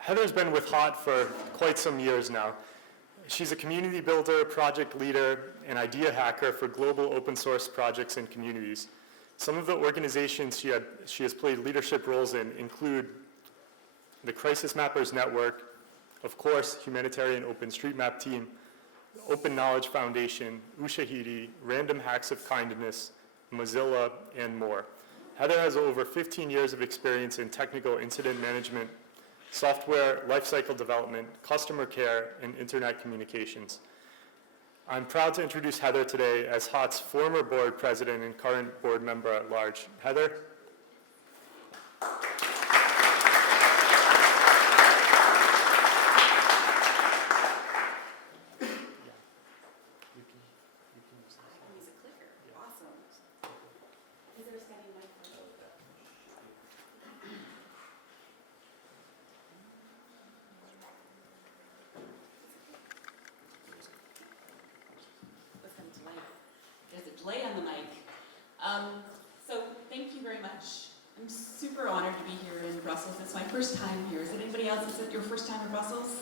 Heather's been with HOT for quite some years now. She's a community builder, project leader, and idea hacker for global open source projects and communities. Some of the organizations she has played leadership roles in include the Crisis Mappers Network, of course, Humanitarian OpenStreetMap Team, the Open Knowledge Foundation, Ushahidi, Random Hacks of Kindness, Mozilla, and more. Heather has over 15 years of experience in technical incident management, software lifecycle development, customer care, and internet communications. I'm proud to introduce Heather today as HOT's former board president and current board member at large. Heather? Delay on the mic. So thank you very much. I'm super honored to be here in Brussels. It's my first time here. Is it anybody else? Is it your first time in Brussels?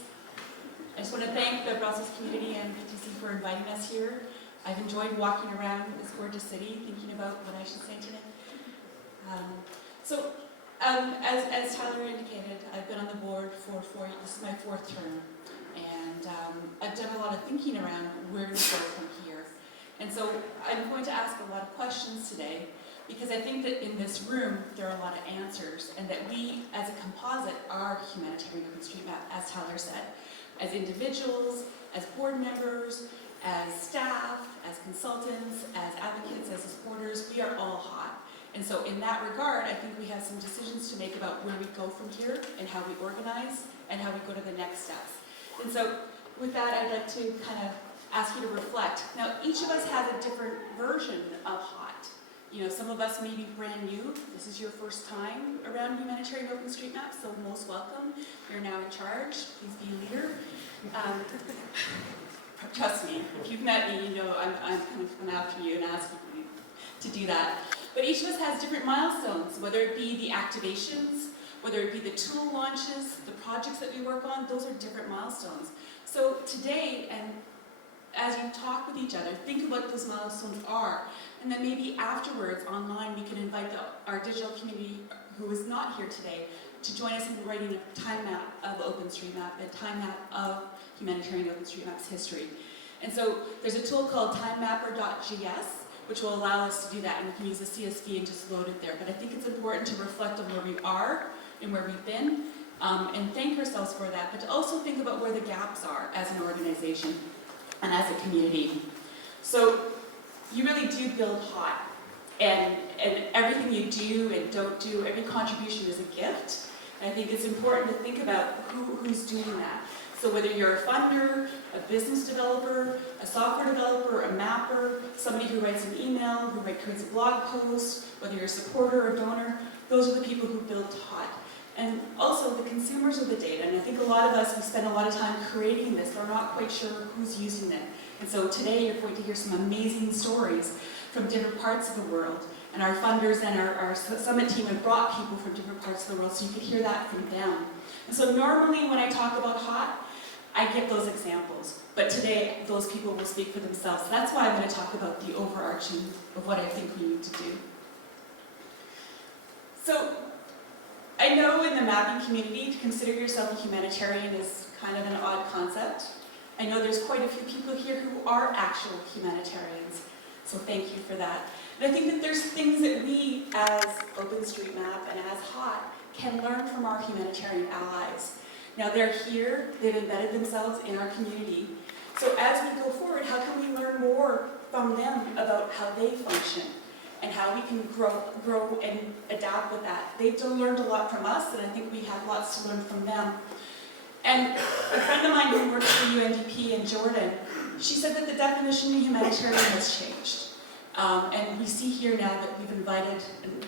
I just want to thank the Brussels community and BTC for inviting us here. I've enjoyed walking around this gorgeous city, thinking about what I should say today. As Tyler indicated, I've been on the board for 4 years. This is my 4th term. And I've done a lot of thinking around where to go from here. And so I'm going to ask a lot of questions today because I think that in this room there are a lot of answers and that we as a composite are Humanitarian OpenStreetMap, as Tyler said, as individuals, as board members, as staff, as consultants, as advocates, as supporters, we are all HOT. And so in that regard, I think we have some decisions to make about where we go from here and how we organize and how we go to the next steps. And so with that, I'd like to kind of ask you to reflect. Now, each of us has a different version of HOT. You know, some of us may be brand new. This is your first time around Humanitarian OpenStreetMap, so most welcome. You're now in charge. Please be a leader. Trust me, if you've met me, you know I'm going to come after you and ask you to do that. But each of us has different milestones, whether it be the activations, whether it be the tool launches, the projects that we work on, those are different milestones. So today, and as you talk with each other, think of what those milestones are. And then maybe afterwards, online, we can invite our digital community who is not here today to join us in writing a time map of OpenStreetMap, a time map of Humanitarian OpenStreetMap's history. And so there's a tool called timemapper.gs, which will allow us to do that, and we can use the CSV and just load it there. But I think it's important to reflect on where we are and where we've been, and thank ourselves for that, but to also think about where the gaps are as an organization and as a community. So you really do build HOT, and everything you do and don't do, every contribution is a gift. And I think it's important to think about who's doing that. So whether you're a funder, a business developer, a software developer, a mapper, somebody who writes an email, who creates a blog post, whether you're a supporter or donor, those are the people who build HOT. And also the consumers of the data. And I think a lot of us, we spend a lot of time creating this, but we're not quite sure who's using it. And so today you're going to hear some amazing stories from different parts of the world. And our funders and our summit team have brought people from different parts of the world, so you can hear that from them. And so normally when I talk about HOT, I give those examples. But today, those people will speak for themselves. So that's why I'm going to talk about the overarching of what I think we need to do. So I know in the mapping community, to consider yourself a humanitarian is kind of an odd concept. I know there's quite a few people here who are actual humanitarians, so thank you for that. And I think that there's things that we as OpenStreetMap and as HOT can learn from our humanitarian allies. Now they're here, they've embedded themselves in our community. So as we go forward, how can we learn more from them about how they function? And how we can grow and adapt with that. They've learned a lot from us, and I think we have lots to learn from them. And a friend of mine who works for UNDP in Jordan, she said that the definition of humanitarian has changed. And we see here now that we've invited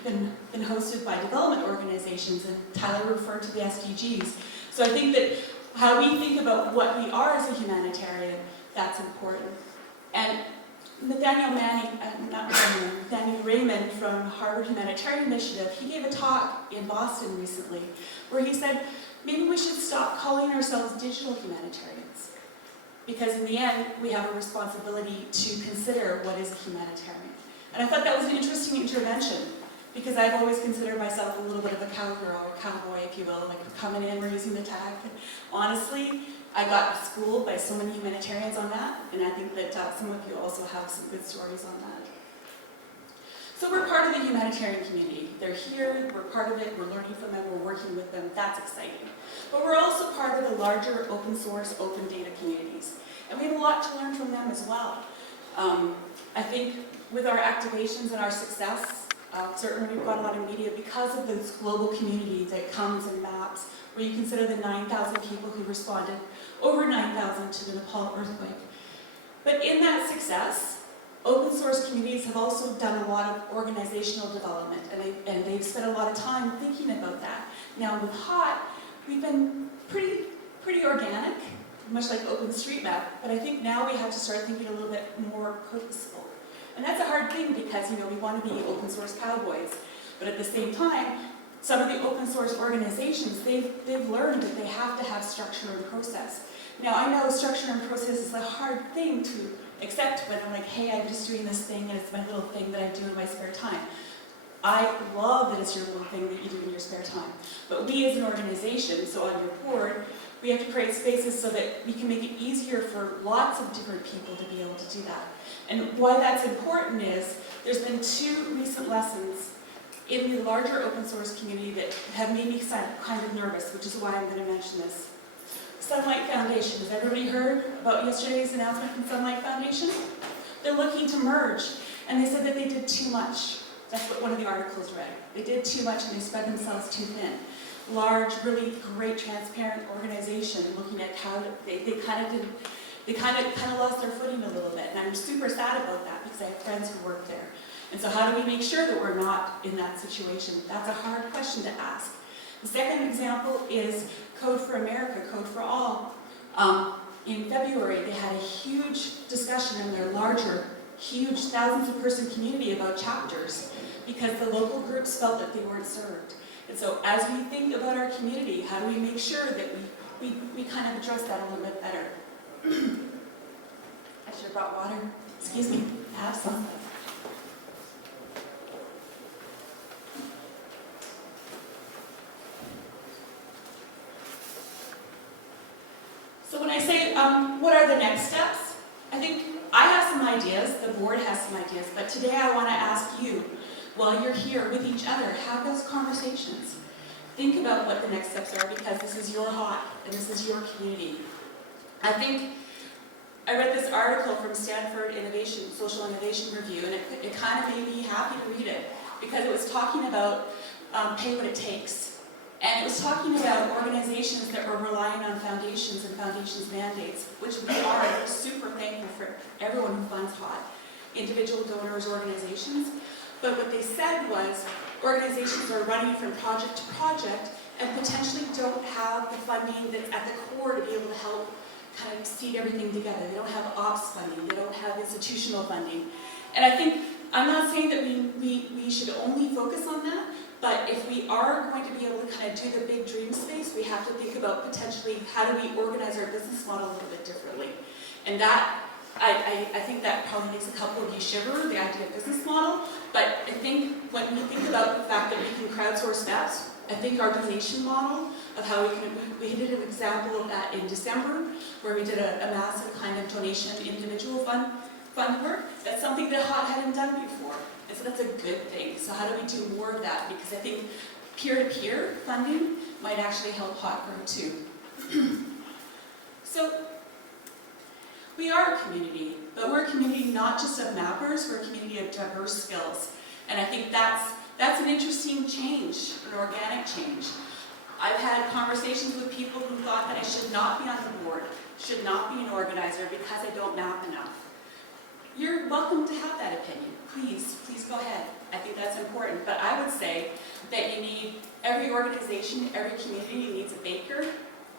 and been hosted by development organizations, and Tyler referred to the SDGs. So I think that how we think about what we are as a humanitarian, that's important. And Nathaniel Raymond from Harvard Humanitarian Initiative, he gave a talk in Boston recently where he said, maybe we should stop calling ourselves digital humanitarians, because in the end, we have a responsibility to consider what is a humanitarian. And I thought that was an interesting intervention, because I've always considered myself a little bit of a cowgirl, or cowboy, if you will, like we're coming in, we're using the tag. And honestly, I got schooled by so many humanitarians on that, and I think that some of you also have some good stories on that. So we're part of the humanitarian community. They're here, we're part of it, we're learning from them, we're working with them, that's exciting. But we're also part of the larger open source, open data communities. And we have a lot to learn from them as well. I think with our activations and our success, certainly we've got a lot of media because of this global community that comes and maps, where you consider the 9,000 people who responded, over 9,000 to the Nepal earthquake. But in that success, open source communities have also done a lot of organizational development, and they've spent a lot of time thinking about that. Now with HOT, we've been pretty organic, much like OpenStreetMap, but I think now we have to start thinking a little bit more purposeful. And that's a hard thing because, we want to be open source cowboys, but at the same time, some of the open source organizations, they've learned that they have to have structure and process. Now I know structure and process is a hard thing to accept when I'm like, hey, I'm just doing this thing and it's my little thing that I do in my spare time. I love that it's your little thing that you do in your spare time. But we as an organization, so on your board, we have to create spaces so that we can make it easier for lots of different people to be able to do that. And why that's important is there's been 2 recent lessons in the larger open source community that have made me kind of nervous, which is why I'm going to mention this. Sunlight Foundation. Has everybody heard about yesterday's announcement from Sunlight Foundation? They're looking to merge, and they said that they did too much. That's what one of the articles read. They did too much and they spread themselves too thin. Large, really great, transparent organization looking at how they kind of lost their footing a little bit, and I'm super sad about that because I have friends who work there. And so how do we make sure that we're not in that situation? That's a hard question to ask. The second example is Code for America, Code for All. In February, they had a huge discussion in their larger, huge, thousands of person community about chapters because the local groups felt that they weren't served. And so as we think about our community, how do we make sure that we kind of address that a little bit better? I should have brought water. Excuse me, have some. So when I say, what are the next steps? I think I have some ideas, the board has some ideas, but today I want to ask you, while you're here with each other, have those conversations. Think about what the next steps are because this is your HOT and this is your community. I think I read this article from Stanford Social Innovation Review, and it kind of made me happy to read it because it was talking about pay what it takes. And it was talking about organizations that were relying on foundations and foundations mandates, which we are. We're super thankful for everyone who funds HOT, individual donors, organizations. But what they said was organizations are running from project to project and potentially don't have the funding that's at the core to be able to help kind of seed everything together. They don't have ops funding, they don't have institutional funding. And I think, I'm not saying that we should only focus on that, but if we are going to be able to kind of do the big dream space, we have to think about potentially how do we organize our business model a little bit differently. And that, I think that probably makes a couple of you shiver, the idea of business model, but I think when we think about the fact that we can crowdsource that, I think our donation model of how we did an example of that in December, where we did a massive kind of donation individual fund work. That's something that HOT hadn't done before. And so that's a good thing. So how do we do more of that? Because I think peer-to-peer funding might actually help HOT grow too. So we are a community, but we're a community not just of mappers, we're a community of diverse skills. And I think that's an interesting change, an organic change. I've had conversations with people who thought that I should not be on the board, should not be an organizer because I don't map enough. You're welcome to have that opinion. Please go ahead. I think that's important. But I would say that you need, every organization, every community needs a banker.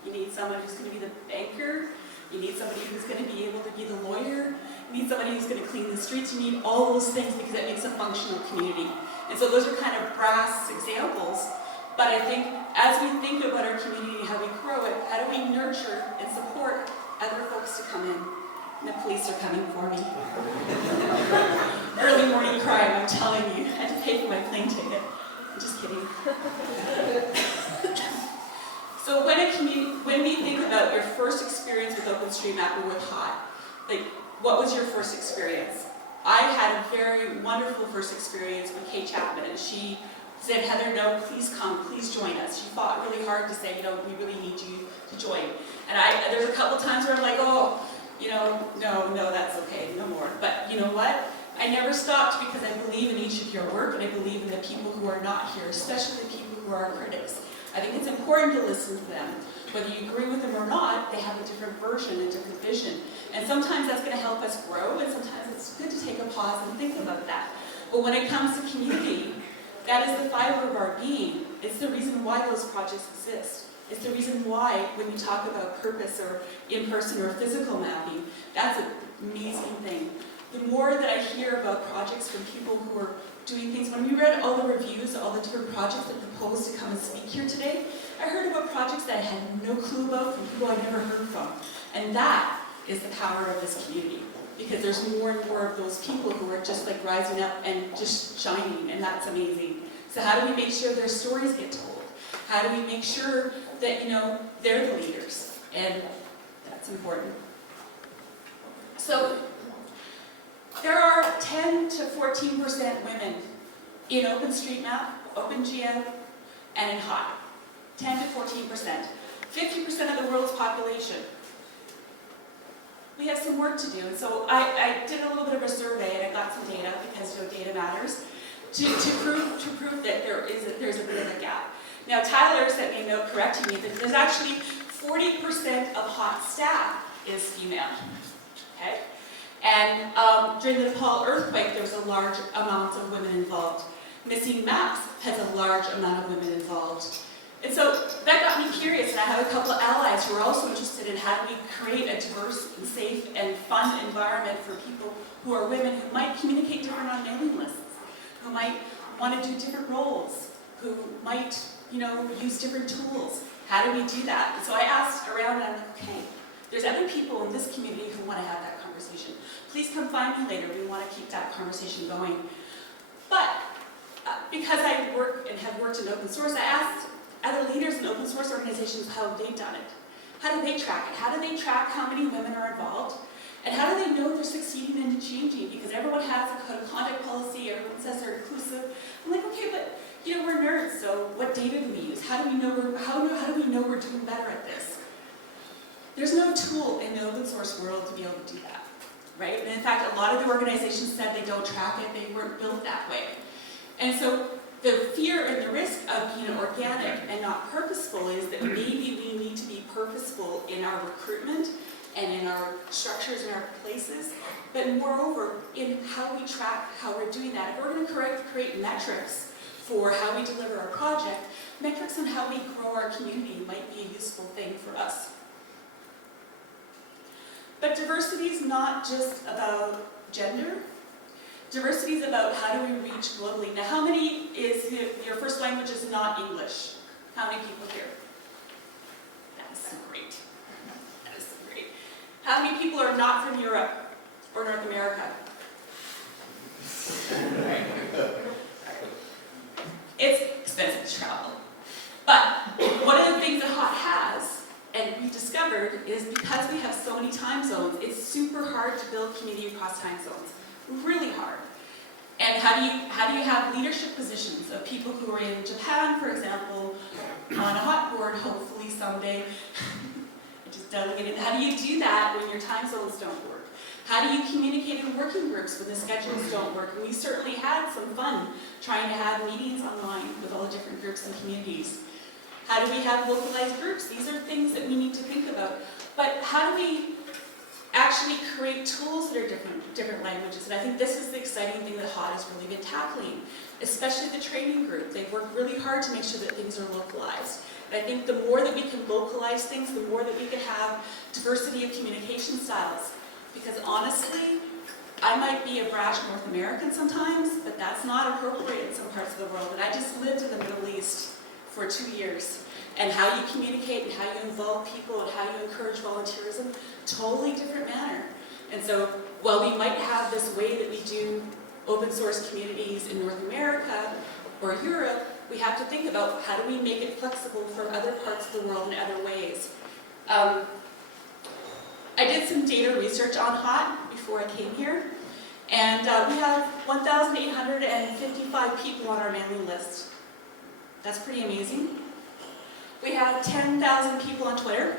You need someone who's going to be the banker. You need somebody who's going to be able to be the lawyer. You need somebody who's going to clean the streets. You need all those things because it makes a functional community. And so those are kind of brass examples. But I think as we think about our community, how we grow it, how do we nurture and support other folks to come in? And the police are coming for me. Early morning crime, I'm telling you. I had to pay for my plane ticket. I'm just kidding. So when we think about your first experience with OpenStreetMap or with HOT, like, what was your first experience? I had a very wonderful first experience with Kay Chapman, and she said, Heather, no, please come, please join us. She fought really hard to say, we really need you to join. And there's a couple times where I'm like, oh, no, that's okay, no more. But you know what? I never stopped because I believe in each of your work, and I believe in the people who are not here, especially the people who are our critics. I think it's important to listen to them. Whether you agree with them or not, they have a different version, a different vision. And sometimes that's going to help us grow, and sometimes it's good to take a pause and think about that. But when it comes to community, that is the fiber of our being. It's the reason why those projects exist. It's the reason why, when you talk about purpose or in-person or physical mapping, that's an amazing thing. The more that I hear about projects from people who are doing things, when we read all the reviews, all the different projects that proposed to come and speak here today, I heard about projects that I had no clue about from people I'd never heard from. And that is the power of this community. Because there's more and more of those people who are just like rising up and just shining, and that's amazing. So how do we make sure their stories get told? How do we make sure that, they're the leaders? And that's important. So there are 10 to 14% women in OpenStreetMap, OpenGL, and in HOT. 10 to 14%. 50% of the world's population. We have some work to do, and so I did a little bit of a survey, and I got some data, because data matters, to prove that there's a bit of a gap. Now, Tyler sent me a note correcting me that there's actually 40% of HOT staff is female. Okay? And during the Nepal earthquake, there was a large amount of women involved. Missing Maps has a large amount of women involved. And so that got me curious, and I have a couple of allies who are also interested in how do we create a diverse and safe and fun environment for people who are women who might communicate different on mailing lists, who might want to do different roles, who might, use different tools. How do we do that? And so I asked around, and I'm like, okay, there's other people in this community who want to have that conversation. Please come find me later. We want to keep that conversation going. But because I work and have worked in open source, I asked other leaders in open source organizations how have they done it. How do they track it? How do they track how many women are involved? And how do they know they're succeeding and changing? Because everyone has a code of conduct policy, everyone says they're inclusive. I'm like, okay, but we're nerds, so what data do we use? How do we know how do we know we're doing better at this? There's no tool in the open source world to be able to do that, right? And in fact, a lot of the organizations said they don't track it, they weren't built that way. And so the fear and the risk of being organic and not purposeful is that maybe we need to be purposeful in our recruitment and in our structures and our places, but moreover, in how we track how we're doing that. If we're going to create metrics for how we deliver our project, metrics on how we grow our community might be a useful thing for us. But diversity is not just about gender. Diversity is about how do we reach globally. Now, how many is your first language is not English? How many people here? That's great. That is great. How many people are not from Europe or North America? It's expensive to travel. But one of the things that HOT has, and we've discovered, is because we have so many time zones, it's super hard to build community across time zones. Really hard. And how do you have leadership positions of people who are in Japan, for example, on a HOT board, hopefully someday, just delegated. How do you do that when your time zones don't work? How do you communicate in working groups when the schedules don't work? And we certainly had some fun trying to have meetings online with all the different groups and communities. How do we have localized groups? These are things that we need to think about. But how do we actually create tools that are different languages? And I think this is the exciting thing that HOT has really been tackling, especially the training group. They work really hard to make sure that things are localized. And I think the more that we can localize things, the more that we can have diversity of communication styles. Because honestly, I might be a brash North American sometimes, but that's not appropriate in some parts of the world. And I just lived in the Middle East for 2 years. And how you communicate and how you involve people and how you encourage volunteerism, totally different manner. And so while we might have this way that we do open source communities in North America or Europe, we have to think about how do we make it flexible for other parts of the world in other ways. I did some data research on HOT before I came here, and we have 1,855 people on our mailing list. That's pretty amazing. We have 10,000 people on Twitter.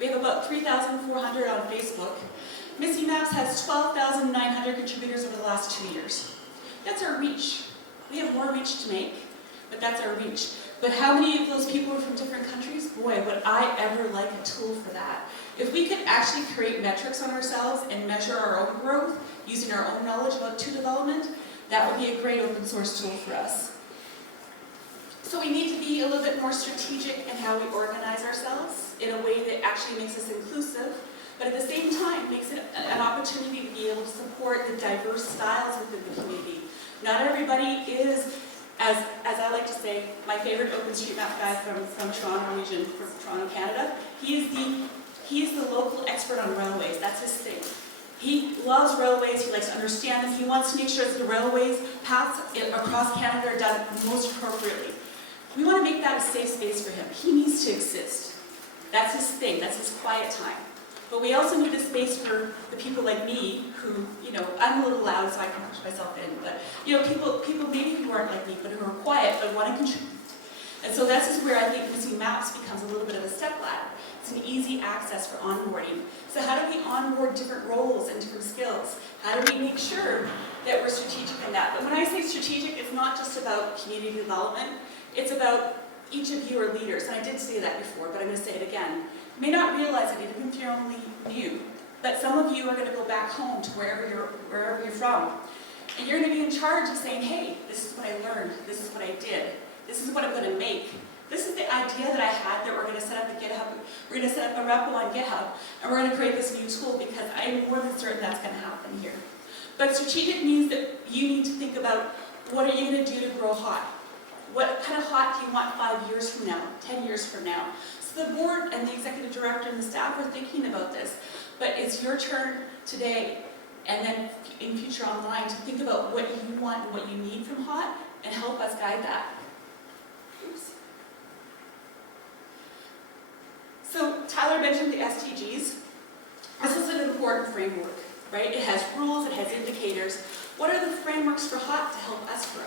We have about 3,400 on Facebook. Missy Maps has 12,900 contributors over the last 2 years. That's our reach. We have more reach to make, but that's our reach. But how many of those people are from different countries? Boy, would I ever like a tool for that. If we could actually create metrics on ourselves and measure our own growth using our own knowledge about tool development, that would be a great open source tool for us. So we need to be a little bit more strategic in how we organize ourselves in a way that actually makes us inclusive, but at the same time makes it an opportunity to be able to support the diverse styles within the community. Not everybody is, as I like to say, my favorite OpenStreetMap guy from Toronto region, from Toronto, Canada, he is the local expert on railways. That's his thing. He loves railways, he likes to understand them, he wants to make sure that the railways paths across Canada are done most appropriately. We want to make that a safe space for him. He needs to exist. That's his thing, that's his quiet time. But we also need a space for the people like me who, I'm a little loud so I can push myself in, but people maybe who aren't like me, but who are quiet but want to contribute. And so this is where I think Missing Maps becomes a little bit of a stepladder. It's an easy access for onboarding. So how do we onboard different roles and different skills? How do we make sure that we're strategic in that? But when I say strategic, it's not just about community development. It's about each of you are leaders. And I did say that before, but I'm going to say it again. You may not realize it even if you're only new, but some of you are going to go back home to wherever you're from. And you're going to be in charge of saying, hey, this is what I learned. This is what I did. This is what I'm going to make. This is the idea that I had that we're going to set up a GitHub. We're going to set up a repo on GitHub, and we're going to create this new tool because I'm more than certain that's going to happen here. But strategic means that you need to think about what are you going to do to grow HOT? What kind of HOT do you want 5 years from now, 10 years from now? So the board and the executive director and the staff are thinking about this, but it's your turn today and then in future online to think about what you want and what you need from HOT and help us guide that. Oops. So Tyler mentioned the SDGs. This is an important framework, right? It has rules, it has indicators. What are the frameworks for HOT to help us grow?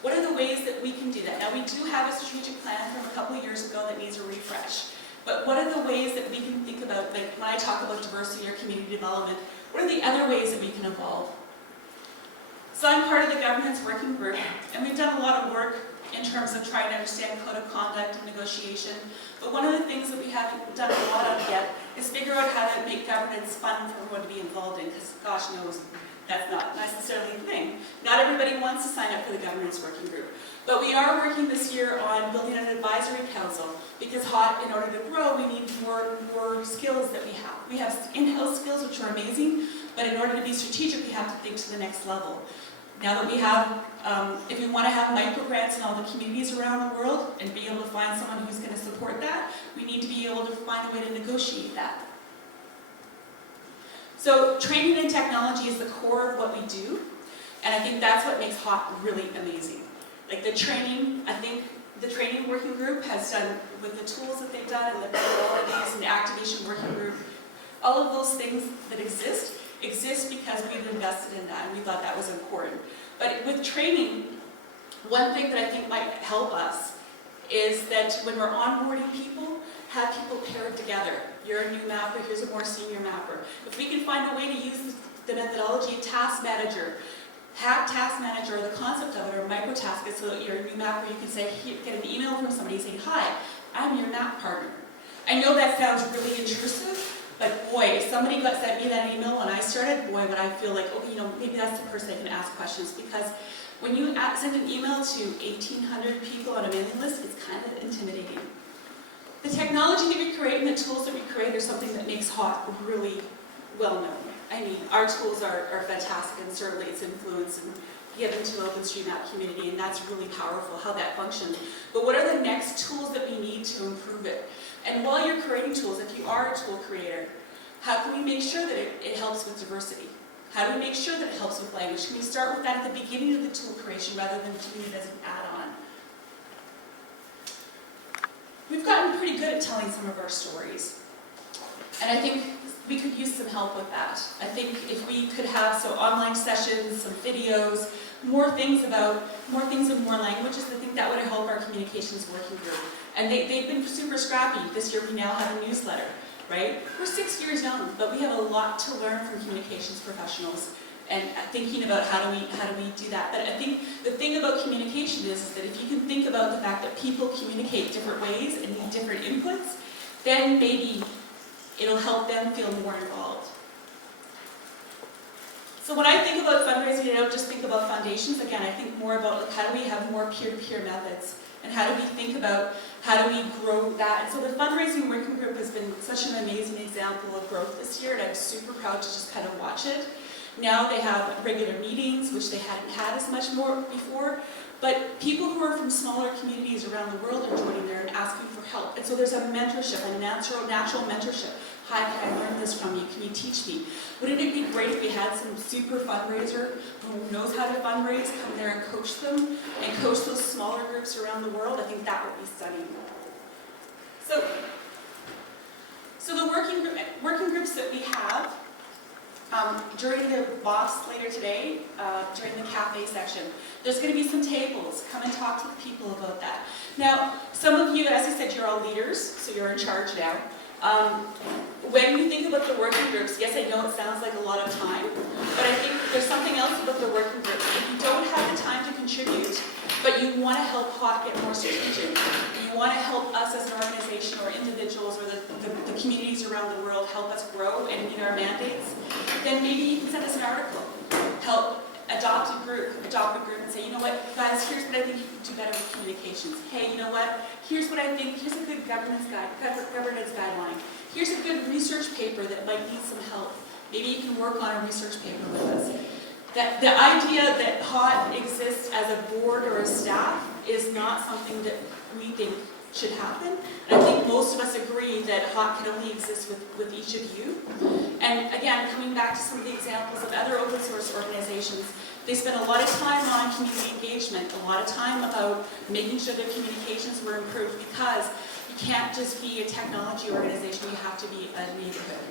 What are the ways that we can do that? Now we do have a strategic plan from a couple of years ago that needs a refresh. But what are the ways that we can think about, like when I talk about diversity or community development, what are the other ways that we can evolve? So I'm part of the governance working group, and we've done a lot of work in terms of trying to understand code of conduct and negotiation. But one of the things that we haven't done a lot of yet is figure out how to make governance fun for everyone to be involved in, because gosh knows, that's not necessarily a thing. Not everybody wants to sign up for the governance working group. But we are working this year on building an advisory council, because HOT, in order to grow, we need more skills that we have. We have in-house skills, which are amazing, but in order to be strategic, we have to think to the next level. Now that we have, if we want to have micro-grants in all the communities around the world and be able to find someone who's going to support that, we need to be able to find a way to negotiate that. So training and technology is the core of what we do, and I think that's what makes HOT really amazing. Like the training, I think the training working group has done, with the tools that they've done and the methodologies and the activation working group, all of those things that exist because we've invested in that and we thought that was important. But with training, one thing that I think might help us is that when we're onboarding people, have people paired together. You're a new mapper, here's a more senior mapper. If we can find a way to use the methodology of task manager, have task manager, or the concept of it, or microtask it, so that you're a new mapper, you can say, get an email from somebody saying, hi, I'm your map partner. I know that sounds really intrusive, but boy, if somebody sent me that email when I started, boy, would I feel like, okay, maybe that's the person I can ask questions, because when you send an email to 1,800 people on a mailing list, it's kind of intimidating. The technology that we create and the tools that we create are something that makes HOT really well known. I mean, our tools are fantastic, and certainly it's influenced and given to OpenStreetMap community, and that's really powerful, how that functions. But what are the next tools that we need to improve it? And while you're creating tools, if you are a tool creator, how can we make sure that it helps with diversity? How do we make sure that it helps with language? Can we start with that at the beginning of the tool creation rather than doing it as an add-on? We've gotten pretty good at telling some of our stories. And I think we could use some help with that. I think if we could have some online sessions, some videos, more things in more languages, I think that would help our communications working group. And they've been super scrappy. This year we now have a newsletter, right? We're 6 years young, but we have a lot to learn from communications professionals and thinking about how do we do that. But I think the thing about communication is that if you can think about the fact that people communicate different ways and need different inputs, then maybe it'll help them feel more involved. So when I think about fundraising, I don't just think about foundations. Again, I think more about like, how do we have more peer-to-peer methods, and how do we think about how do we grow that. And so the fundraising working group has been such an amazing example of growth this year, and I'm super proud to just kind of watch it. Now they have regular meetings, which they hadn't had as much more before, but people who are from smaller communities around the world are joining there and asking for help. And so there's a mentorship, a natural mentorship. Hi, can I learn this from you? Can you teach me? Wouldn't it be great if we had some super fundraiser who knows how to fundraise, come there and coach them, and coach those smaller groups around the world? I think that would be stunning. So the working groups that we have, during the box later today, during the cafe section, there's going to be some tables. Come and talk to the people about that. Now, some of you, as I said, you're all leaders, so you're in charge now. When you think about the working groups, yes, I know it sounds like a lot of time, but I think there's something else about the working groups. If you don't have the time to contribute, but you want to help HOT get more strategic, you want to help us as an organization or individuals or the communities around the world help us grow and meet our mandates, then maybe you can send us an article. Help adopt a group and say, you know what, guys, here's what I think you can do better with communications. Hey, you know what, here's what I think, here's a good governance guideline. Here's a good research paper that might need some help. Maybe you can work on a research paper with us. That the idea that HOT exists as a board or a staff is not something that we think should happen. And I think most of us agree that HOT can only exist with each of you. And again, coming back to some of the examples of other open source organizations, they spend a lot of time on community engagement, a lot of time about making sure their communications were improved, because you can't just be a technology organization, you have to be a neighborhood.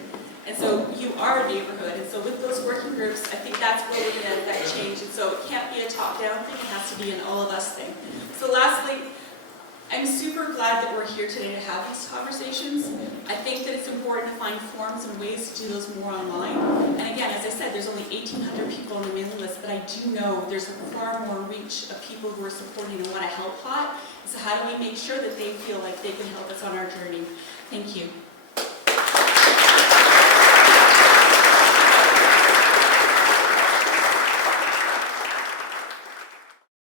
And so you are a neighborhood, and so with those working groups, I think that's where we're going to that change. And so it can't be a top-down thing, it has to be an all-of-us thing. So lastly, I'm super glad that we're here today to have these conversations. I think that it's important to find forums and ways to do those more online. And again, as I said, there's only 1,800 people on the mailing list, but I do know there's far more reach of people who are supporting and want to help HOT. So how do we make sure that they feel like they can help us on our journey? Thank you.